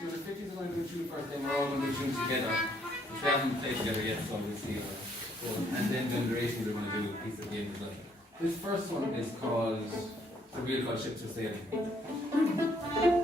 do the 50s are going to do a tune first, then we're all going to do a tune together. Which we haven't played together yet, so we'll see. And then Generations, we're going to do a piece at the end as well. This first one is called The Wheel Called Ships for Sailing.